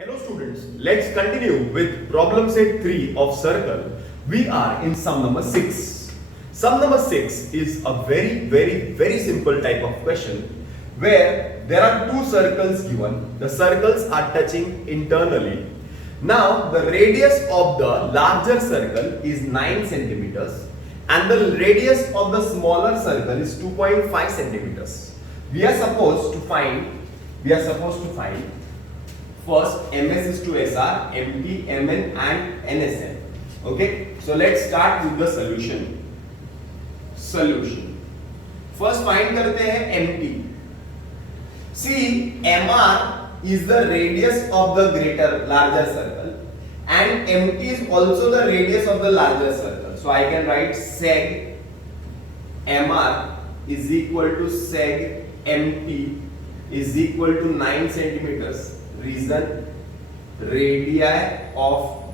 Hello students, let's continue with problem set 3 of circle. We are in sum number 6. Sum number 6 is a very simple type of question where there are two circles given. The circles are touching internally. Now the radius of the larger circle is 9 centimeters and the radius of the smaller circle is 2.5 centimeters. We are supposed to find first ms is to sr, mt, mn and nsn. Okay, so let's start with the solution. First find करते हैं mt. See, mr is the radius of the larger circle and mt is also the radius of the larger circle. So I can write seg mr is equal to seg mt is equal to 9 centimeters. Reason, radii of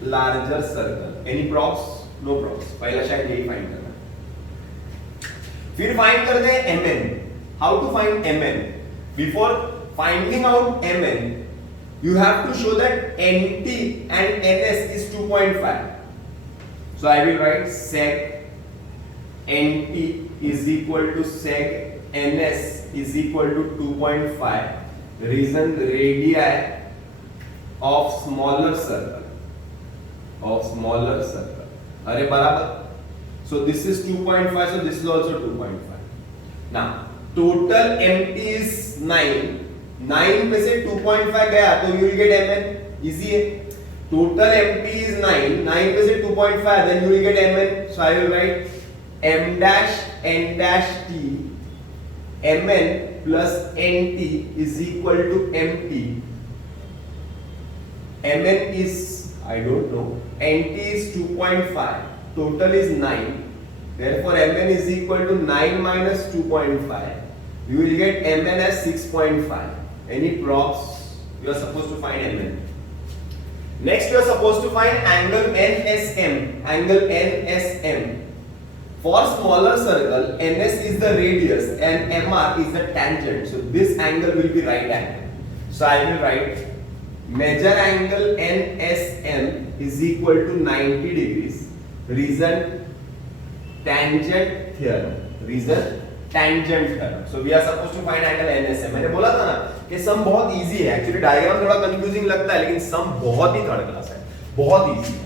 larger circle. Any props? No props. पहला शायद यही find करना है. फिर find करते हैं mn. How to find mn? Before finding out mn, you have to show that nt and ns is 2.5. So I will write seg nt is equal to seg ns is equal to 2.5. Reason, radii of smaller circle. अरे बराबर. So this is 2.5, so this is also 2.5. Now total mt is 9. 9 में से 2.5 गया तो you will get mn. Easy है. Total mt is 9. 9 में से 2.5, then you will get mn. So I will write m dash n dash t mn plus nt is equal to mt. mn is, I don't know, nt is 2.5, total is 9, therefore mn is equal to 9 minus 2.5. You will get mn as 6.5. Any props? You are supposed to find mn. Next you are supposed to find angle NSM. For smaller circle, ns is the radius and mr is the tangent. So this angle will be right angle. So I will write measure angle NSM is equal to 90 degrees. Reason, tangent theorem. So we are supposed to find angle NSM. मैंने बोला था ना कि सम बहुत easy है. Actually diagram थोड़ा confusing लगता है लेकिन सम बहुत ही थर्ड क्लास है, बहुत इजी है.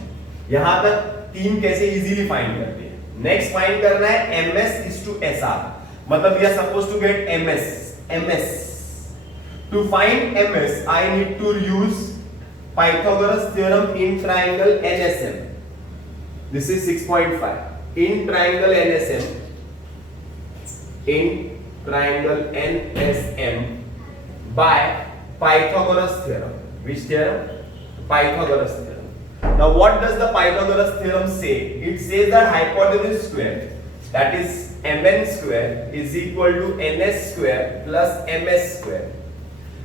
यहाँ तक तीन कैसे इजीली फाइंड करते हैं. नेक्स्ट फाइंड करना है ms is to sr. मतलब we are supposed to get ms. To find ms, I need to use Pythagoras theorem in triangle NSM. This is 6.5. In triangle NSM by Pythagoras theorem. Which theorem? Pythagoras theorem. Now what does the Pythagoras theorem say? It says that hypotenuse square, that is mn square, is equal to ns square plus ms square.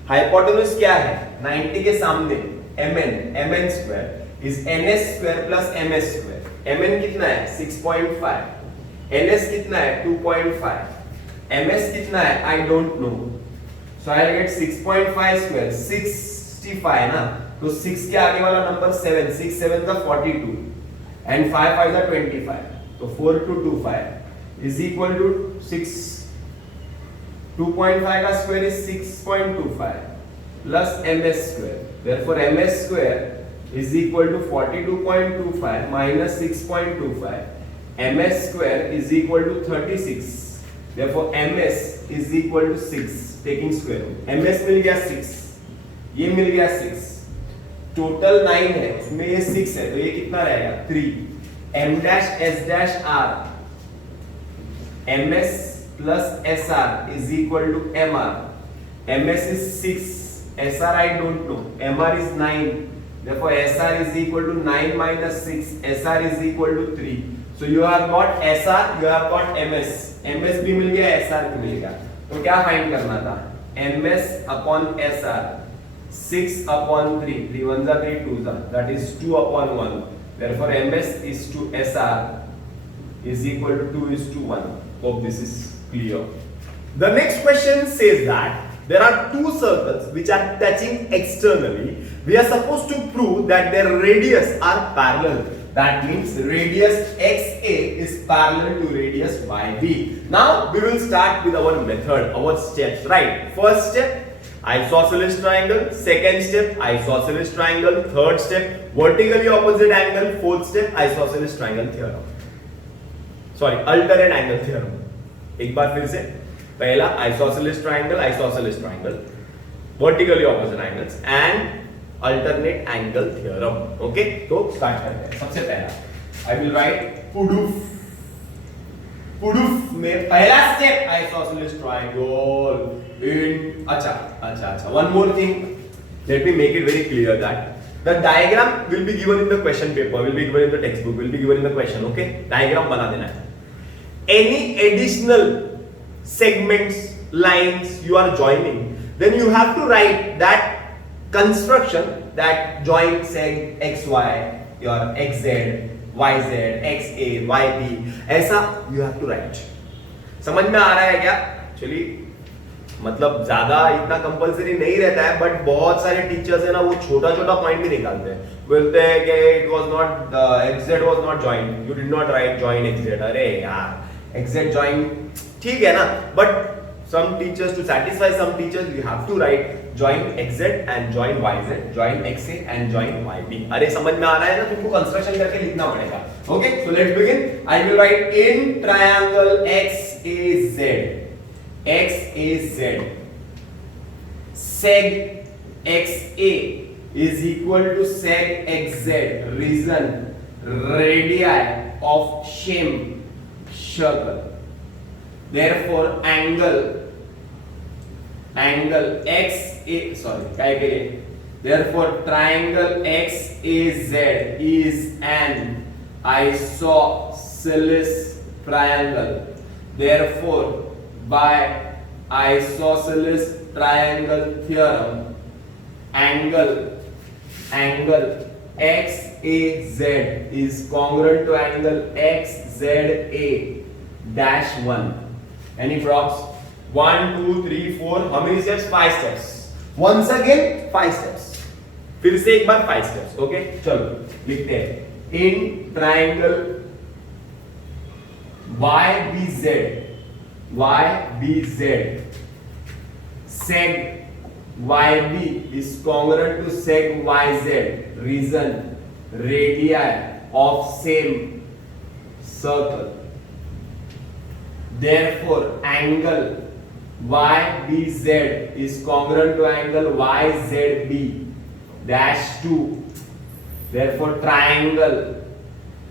Hypotenuse क्या है? 90 के सामने mn square is ns square plus ms square. mn कितना है? 6.5. ns कितना है? 2.5. ms कितना है? I don't know. So I will get 6.5 square 65 ना. तो 6 के आगे वाला नंबर 7, 6 7 का 42 and 5 5 का 25. तो 4225 is equal to 6. 2.5 का square is 6.25 plus ms square. Therefore ms square is equal to 42.25 minus 6.25. ms square is equal to 36. Therefore ms is equal to 6. Taking square root. ms मिल गया 6. ये मिल गया 6. Total 9 है, उसमें ये 6 है, तो ये कितना रहेगा? 3. m dash s dash r ms plus sr is equal to mr. ms is 6, sr I don't know, mr is 9, therefore sr is equal to 9 minus 6, sr is equal to 3. So you have got sr, you have got ms भी मिल गया, sr भी मिल गया. तो क्या find करना था? ms upon sr 6 upon 3, 3 1 3 2 that is 2 upon 1. Therefore ms is to sr is equal to 2 is to 1. Hope this is clear. The next question says that there are two circles which are touching externally. We are supposed to prove that their radius are parallel. That means radius XA is parallel to radius YB. Now we will start with our method, our steps, right? First step, isosceles triangle. Second step, isosceles triangle. Third step, vertically opposite angle. Fourth step, isosceles triangle theorem. Sorry, alternate angle theorem. एक बार फिर से, पहला isosceles triangle, vertically opposite angles and alternate angle theorem. Okay, तो start करते हैं. सबसे पहला I will write proof में पहला step isosceles triangle in अच्छा one more thing, let me make it very clear that the diagram will be given in the question paper, will be given in the textbook, will be given in the question. Okay, diagram बना देना है. Any additional segments, lines you are joining, then you have to write that construction, that join seg xy, your xz, yz, xa, yb, ऐसा you have to write. समझ में आ रहा है क्या? Actually मतलब ज्यादा इतना कंपलसरी नहीं रहता है, बट बहुत सारे टीचर्स है ना, वो छोटा छोटा पॉइंट भी निकालते हैं. बोलते हैं कि it was not xz was not joined, you did not right join xz. अरे यार, xz जॉइन ठीक है ना, but some teachers, to satisfy some teachers, you have to write join xz and join yz, join xa and join yb. अरे समझ में आ रहा है ना, तुमको कंस्ट्रक्शन करके लिखना पड़ेगा. Okay, so let's begin. I will write in triangle xaz seg xa is equal to seg xz, reason radii of same circle. Therefore angle XA, sorry, क्या करिए? Therefore triangle XAZ is an isosceles triangle. Therefore by isosceles triangle theorem, angle XAZ is congruent to angle XZA dash 1. Any props? 1 2 3 4. How many steps? 5 steps. Once again 5 steps. फिर से एक बार 5 steps. Okay, चलो लिखते हैं. In triangle YBZ seg YB is congruent to seg YZ, reason radii of same circle. Therefore angle YBZ is congruent to angle YZB dash 2. Therefore triangle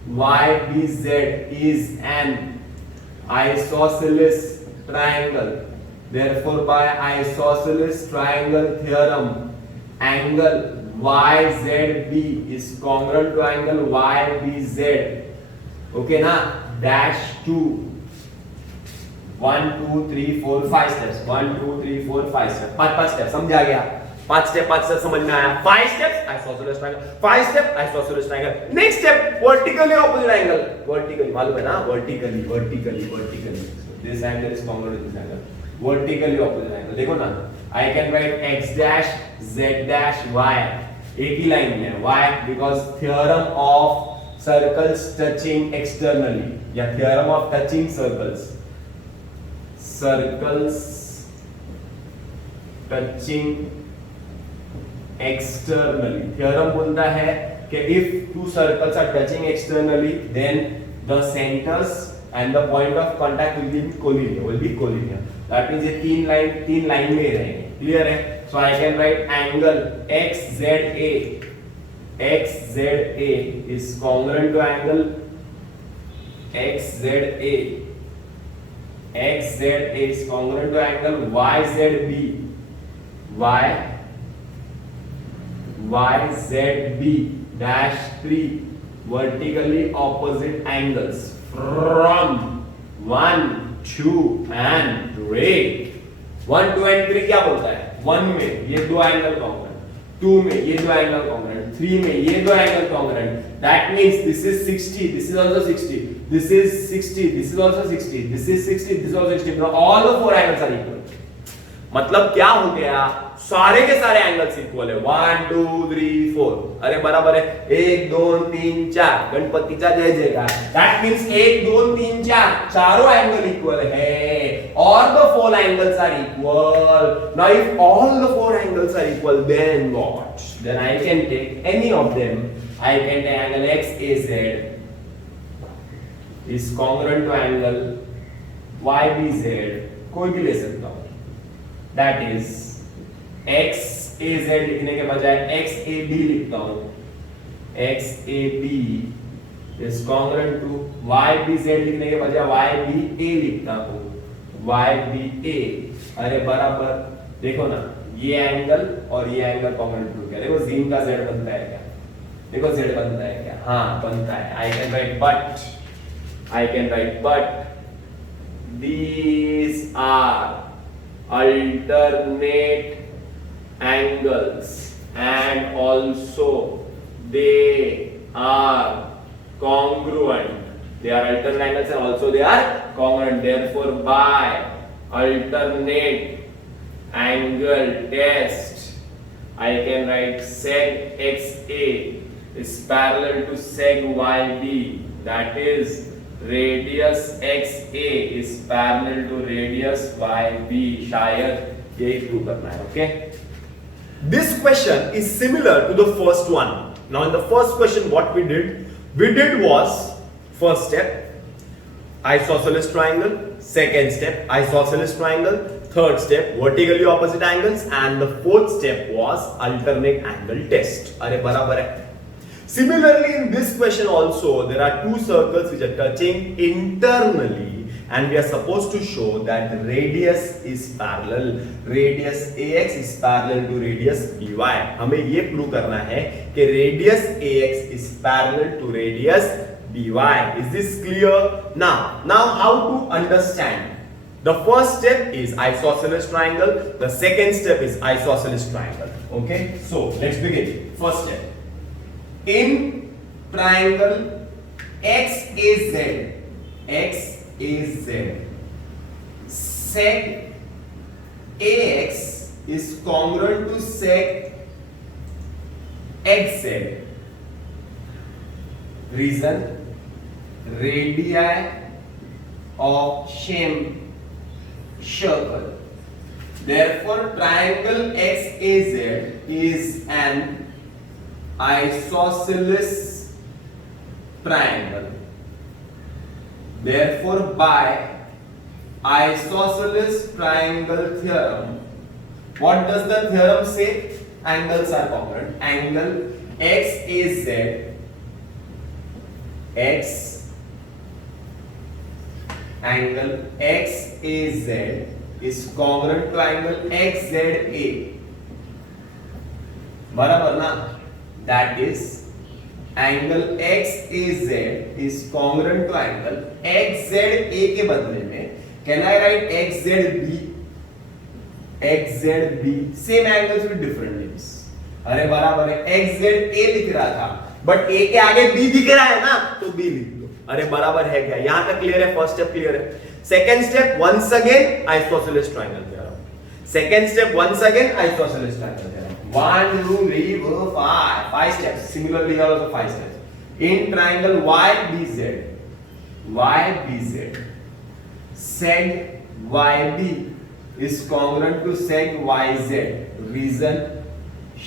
YBZ is an isosceles triangle. Therefore by isosceles triangle theorem, angle YZB is congruent to angle YBZ. Okay na? Dash 2. 1 2 3 4 5 steps. 1 2 3 4 5 steps. 5 steps समझ आ गया? 5 steps समझ में आया? 5 steps isosceles triangle. 5 steps isosceles triangle. Next step vertically opposite angle. Vertically मालूम है ना? Vertically. This angle is congruent to this angle. Vertically opposite angle. देखो ना, I can write x dash z dash y. एक ही line में why? Because theorem of circles touching externally या theorem of touching circles touching externally. Theorem बोलता है कि if two circles are touching externally, then the centers and the point of contact will be collinear. That means ये तीन line में रहेंगे. Clear है? So I can write angle XZA is congruent to angle XZA is congruent to angle YZB dash 3 vertically opposite angles from 1 2 and 3. 1 2 and 3 क्या बोलता है? 1 में ये दो एंगल कॉन्ग्रुएंट, 2 में ये दो एंगल कॉन्ग्रुएंट, 3 में ये दो angle congruent. That means this is 60, this is also 60, this is 60, this is also 60, this is 60, this is also 60. Now all the four angles are equal. मतलब क्या हो गया, सारे के सारे एंगल्स इक्वल है, 1 2 3 4, अरे बराबर है, 1 2 3 4, गणपतीचा जय जयकार. दैट मीन्स 1 2 3 4 चारों एंगल इक्वल है, और the four angles are equal. Now if all the four angles are equal, then what? Then I can take any of them. I can take angle XAZ is congruent to angle YBZ, कोई भी ले सकता हूं. That is XAZ लिखने के बजाय XAB लिखता हूं. XAB is congruent to YBZ लिखने के बजाय YBA लिखता हूं. YBA, अरे बराबर, देखो ना, ये एंगल और ये एंगल कॉन्ग्रुएंट हो गया. देखो sin का Z बनता है क्या? देखो Z बनता है क्या? हाँ बनता है. I can write but these are alternate angles and also they are congruent. They are alternate angles and also they are congruent. Therefore, by alternate angle test, I can write sec XA is parallel to sec YB. That is, radius XA is parallel to radius YB. शायद यही prove करना है. Okay? This question is similar to the first one. Now, in the first question, what we did was, first step, isosceles triangle. Second step, isosceles triangle. Third step, vertically opposite angles, and the fourth step was alternate angle test. अरे बराबर है. Similarly, in this question also, there are two circles which are touching internally, and we are supposed to show that the radius is parallel. Radius AX is parallel to radius BY. हमें ये prove करना है कि radius AX is parallel to radius BY. Is this clear? Now how to understand? The first step is isosceles triangle. The second step is isosceles triangle. Okay? So let's begin. First step. In triangle XAZ, sec AX is congruent to sec XZ. Reason: radii of same circle. Therefore, triangle XAZ is an isosceles triangle. Therefore, by isosceles triangle theorem, what does the theorem say? Angles are congruent. Angle XAZ, angle XAZ is congruent to angle XZA. बराबर ना? That is, angle XAZ is congruent to angle XZA के बदले में can I write XZB? XZB, same angles with different names. अरे बराबर है, XZA लिख रहा था, but A के आगे B दिख रहा है ना, तो B लिख दो. अरे बराबर है क्या? यहाँ तक क्लियर है? फर्स्ट स्टेप क्लियर है. Second step, once again isosceles triangle theorem. Second step, once again isosceles triangle theorem. 1 2 3 4 5 steps. Similarly, here also 5 steps. In triangle YBZ, sec YB is congruent to sec YZ. Reason: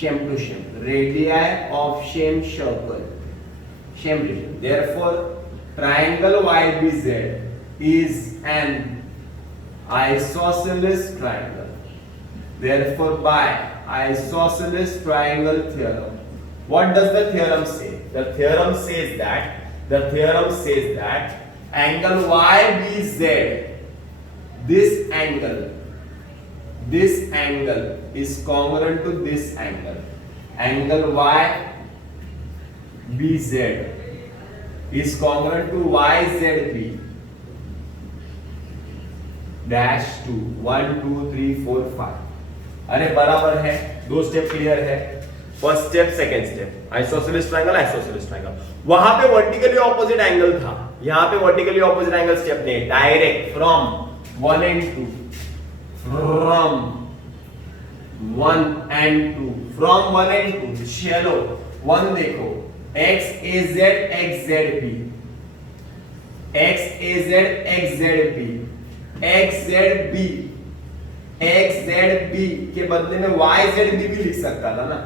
same to same. Radii of same circle. Same region. Therefore, triangle YBZ is an isosceles triangle. Therefore, by isosceles triangle theorem, what does the theorem say? The theorem says that angle YBZ, this angle is congruent to this angle. Angle YBZ is congruent to YZB dash 2 1 2 3 4 5. अरे बराबर है. दो step clear है. First step, second step, isosceles triangle. वहां पे vertically opposite angle था, यहां पे वर्टिकली ऑपोजिट एंगल स्टेप नहीं, direct from 1 and 2, from 1 and 2, from 1 and 2, चलो 1 देखो, x a z x z b, x a z x z b, x z b, x z b के बदले में y z b भी लिख सकता था ना,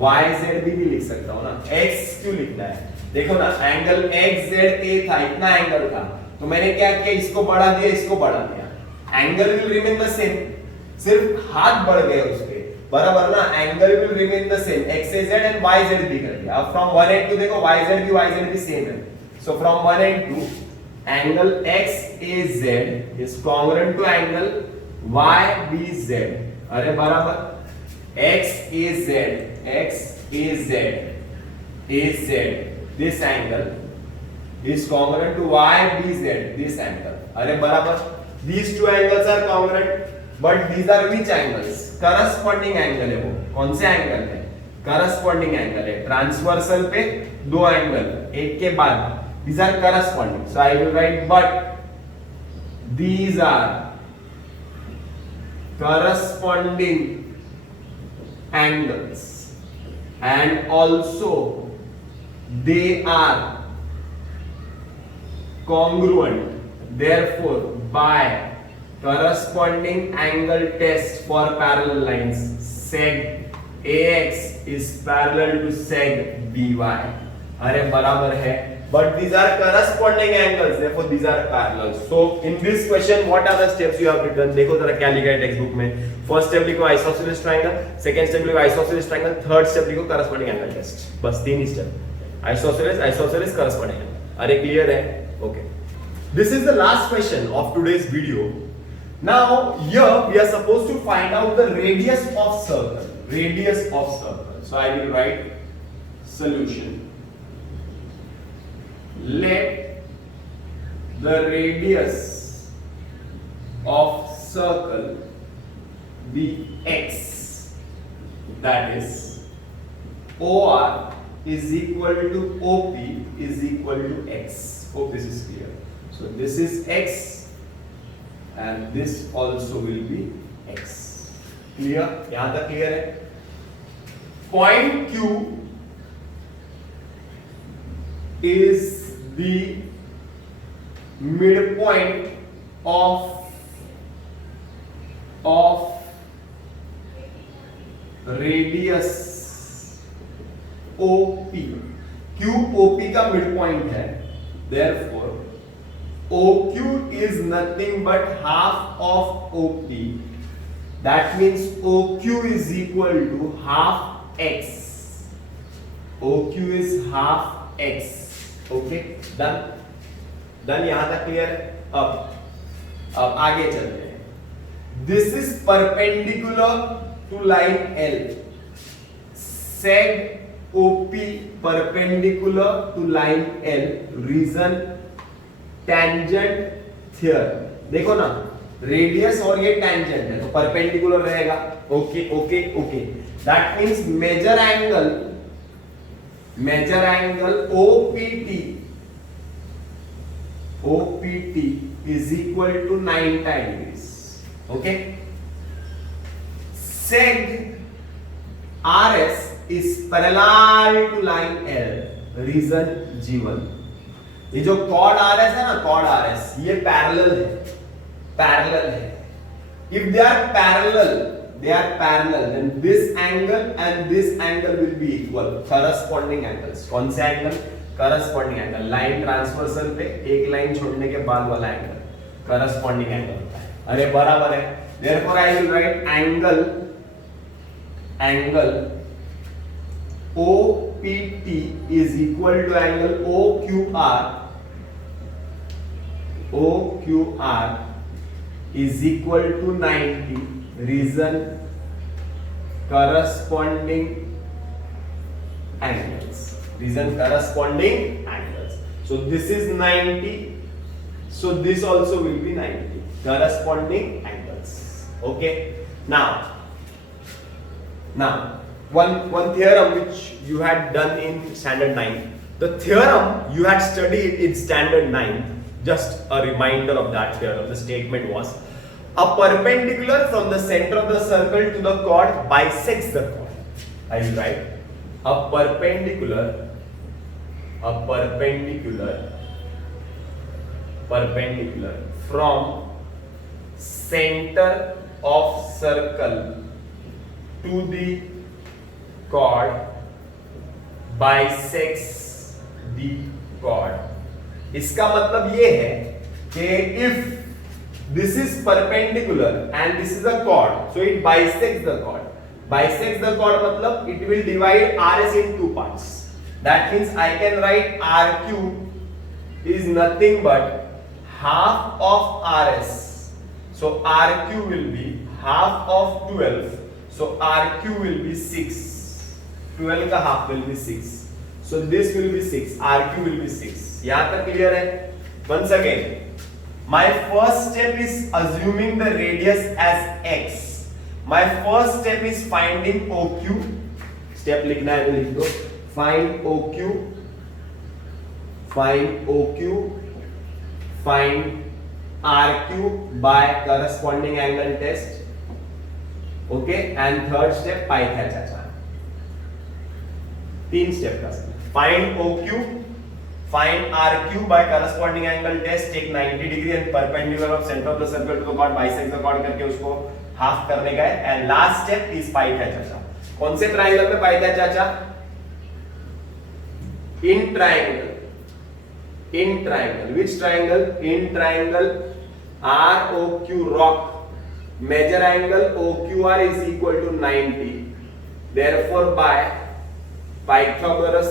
y z b भी लिख सकता हूँ ना, x क्यों लिखना है? देखो ना, एंगल x z a था, इतना एंगल था, तो मैंने क्या किया, इसको बढ़ा दिया, इसको बढ़ा दिया, angle will remain the same, सिर्फ हाथ बढ़ गए उसके, बराबर ना, angle will remain the same, x a z and y z b कर दिया। अब फ्रॉम 1 and 2 देखो y z b सेम है, so from 1 and 2 angle x a z is congruent to angle y b z, अरे बराबर, x a z this angle is congruent to y b z this angle, अरे बराबर, these two angles are congruent but these are which angles? corresponding angle है वो, कौन से angle है? corresponding angle है, ट्रांसवर्सल पे दो एंगल एक के बाद, these are corresponding, so I will write but these are corresponding angles and also they are congruent, therefore by corresponding angle test for parallel lines, seg ax is parallel to seg by, अरे बराबर है, but these are corresponding angles, therefore these are parallel. So in this question what are the steps you have written? देखो जरा क्या लिखा है text book में, first step लिखो आइसोसेलेस ट्रायंगल, सेकंड स्टेप लिखो आइसोसेलेस ट्रायंगल, थर्ड स्टेप लिखो corresponding angle test, बस तीन ही स्टेप, आइसोसेलेस करस्पॉन्डिंग एंगल, अरे क्लियर है? Okay, this is the last question of today's video. Now here we are supposed to find out the radius of circle, so I will write solution. Let the radius of circle be x, that is OR is equal to OP is equal to x. Hope this is clear. So this is x and this also will be x. Clear? यहाँ तक clear है? Point Q is the midpoint of radius OP. Q OP का midpoint है, therefore OQ is nothing but half of OP. That means OQ is equal to half x. OQ is half x. Okay, done. यहाँ तक clear है? अब आगे चलते हैं. This is perpendicular to line L. Seg OP perpendicular to line L. Reason tangent theorem. देखो ना, radius और ये टेंजेंट है तो परपेंडिकुलर रहेगा. Okay okay okay, that means measure angle OPT is equal to 90 degrees. Okay, seg RS is parallel to line L. Reason G1. ये जो chord RS है ना, chord RS, ये parallel है. If they are parallel, then this angle and this angle will be equal. Corresponding angles. कौन से angle? Corresponding angle. Line transversal पे एक line छोड़ने के बाद वाला angle corresponding angle होता है. अरे बराबर है. Therefore I will write angle OPT is equal to angle OQR is equal to 90. Reason corresponding angles. So this is 90. So this also will be 90. Corresponding angles. Okay. Now one theorem which you had done in standard 9. The theorem you had studied in standard 9. Just a reminder of that theorem. The statement was, A perpendicular from the center of the circle to the chord bisects the chord. I will write a perpendicular from center of circle to the chord bisects the chord. इसका मतलब ये है कि if this is perpendicular and this is a chord, so it bisects the chord. Bisects the chord मतलब it will divide RS in two parts. That means I can write RQ is nothing but half of RS. So RQ will be half of 12. So RQ will be 6. 12 का half will be 6. So this will be 6. RQ will be 6. यहाँ तक clear है? Once again, my first step is assuming the radius as x. My first step is finding OQ. Step लिखना है तो लिख दो. Find OQ. Find RQ by corresponding angle test. Okay, and third step Pythagoras. 3 step का. Find OQ, find RQ by corresponding angle test, take 90 degree and perpendicular of center of the circle to the chord bisects the chord करके उसको half करने का है. And last step is Pythagoras. कौन से triangle में Pythagoras? In triangle. Which triangle? In triangle ROQ rock. Major angle OQR is equal to 90. Therefore by Pythagoras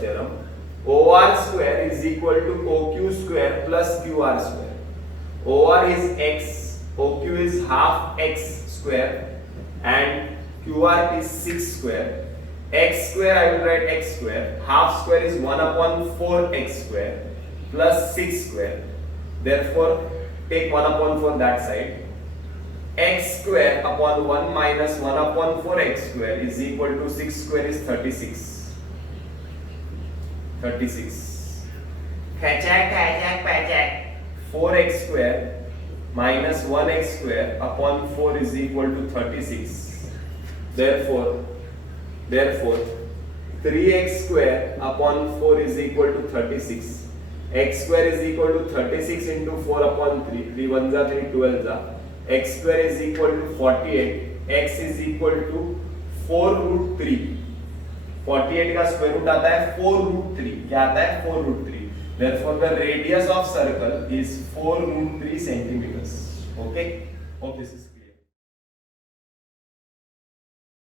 theorem, OR square is equal to OQ square plus QR square. OR is x, OQ is half x square, and QR is 6 square. X square, I will write x square. Half square is 1 upon 4x square plus 6 square. Therefore, take 1 upon 4 that side. X square upon 1 minus 1 upon 4x square is equal to 6 square is 36. 36. 4x square minus 1x square upon 4 is equal to 36. Therefore 3x square upon 4 is equal to 36. X square is equal to 36 into 4 upon 3. 3 1s are 3 12s are. X square is equal to 48. X is equal to 4 root 3. 48 का square root आता है 4 root 3. क्या आता है 4 root 3. Therefore the radius of circle is 4 root 3 centimeters. Okay? Hope this is